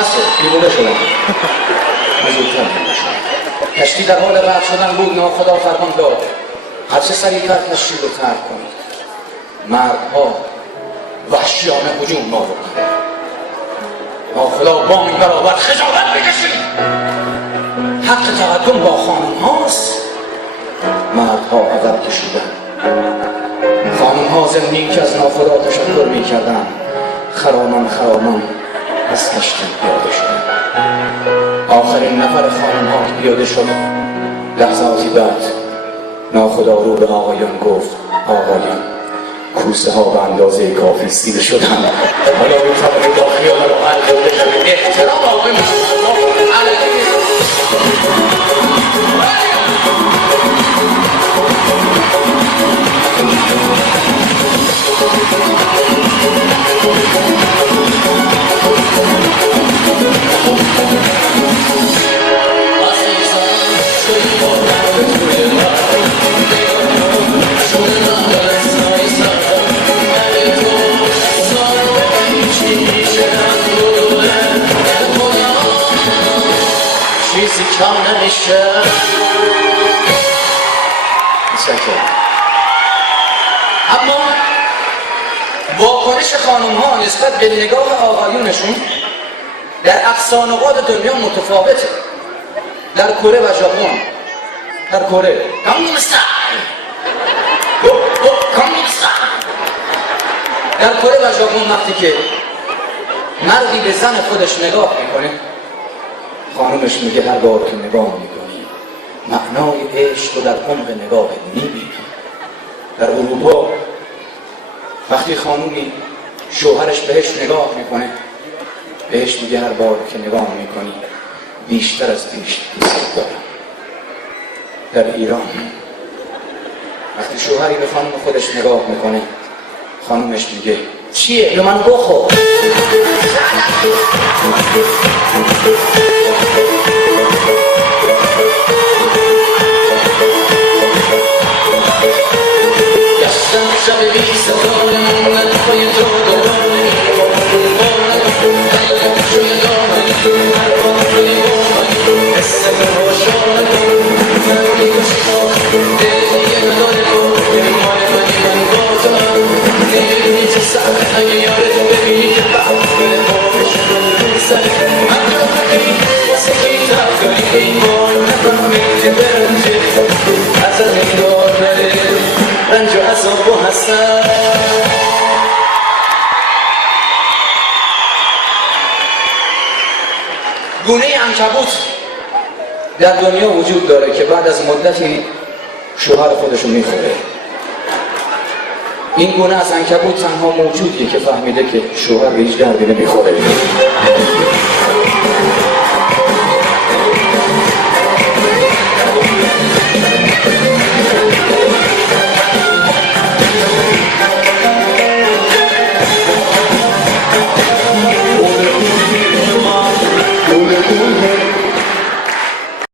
بسه بیرونه شدن زودتر بیرونه شدن. کشتی در حال رد شدن بود. ناخدا فرمان داد هرچه سریعتر کشتی رو ترک کنید. مردها وحشیانه هجوم آوردند. ناخدا بانگ برآورد خجالت بکشید، حق تقدم با خانم هاست. مردها عقب کشیدند. خانم ها زمین که از ناخدا تشکر می کردن خرامان خرامان از کشتی پیاده شدند. آخرین نفر خانم ها که پیاده شد لحظاتی بعد ناخدا رو به آقایان گفت آقایان کوسه ها به اندازه کافی سیر شدن. حالا می توانید با خیال راحت جلوه شوید. احترام آقای مسلمان علیه چیزی کم نمیشه. اما واکنش خانم ها نسبت به نگاه آقایونشون در اقصا نقاط دنیا متفاوته. در کره و ژاپن، در کره در کره و ژاپن وقتی که مردی به زن خودش نگاه میکنه خانمش میگه هر بار که نگاه میکنی معنای عشق رو در عمق نگاهت میبینی. در اروپا وقتی خانومی شوهرش بهش نگاه میکنه بهش میگه هر بار که نگاه میکنی بیشتر از پیش دوست دارم. در ایران وقتی شوهری به خانم خودش نگاه میکنه خانومش میگه چیه؟ یا من بخور. شب بی صدای من پای تو دوباره شوی دامن هر باری باری حس روشن من میگوشم دیگه نداره تو مال من با تو دیگه چه سخت اگه یارت ببینی که بخواه باش سر من رو ببین واسه کی تفکری این بار نفهمی که برنجه از نگاه نره رنج و عذاب و حسن. گونه عنکبوت در دنیا وجود داره که بعد از مدتی شوهر خودشو میخوره. این گونه از عنکبوت تنها موجودیه که فهمیده که شوهر به هیچ دردی نمیخوره.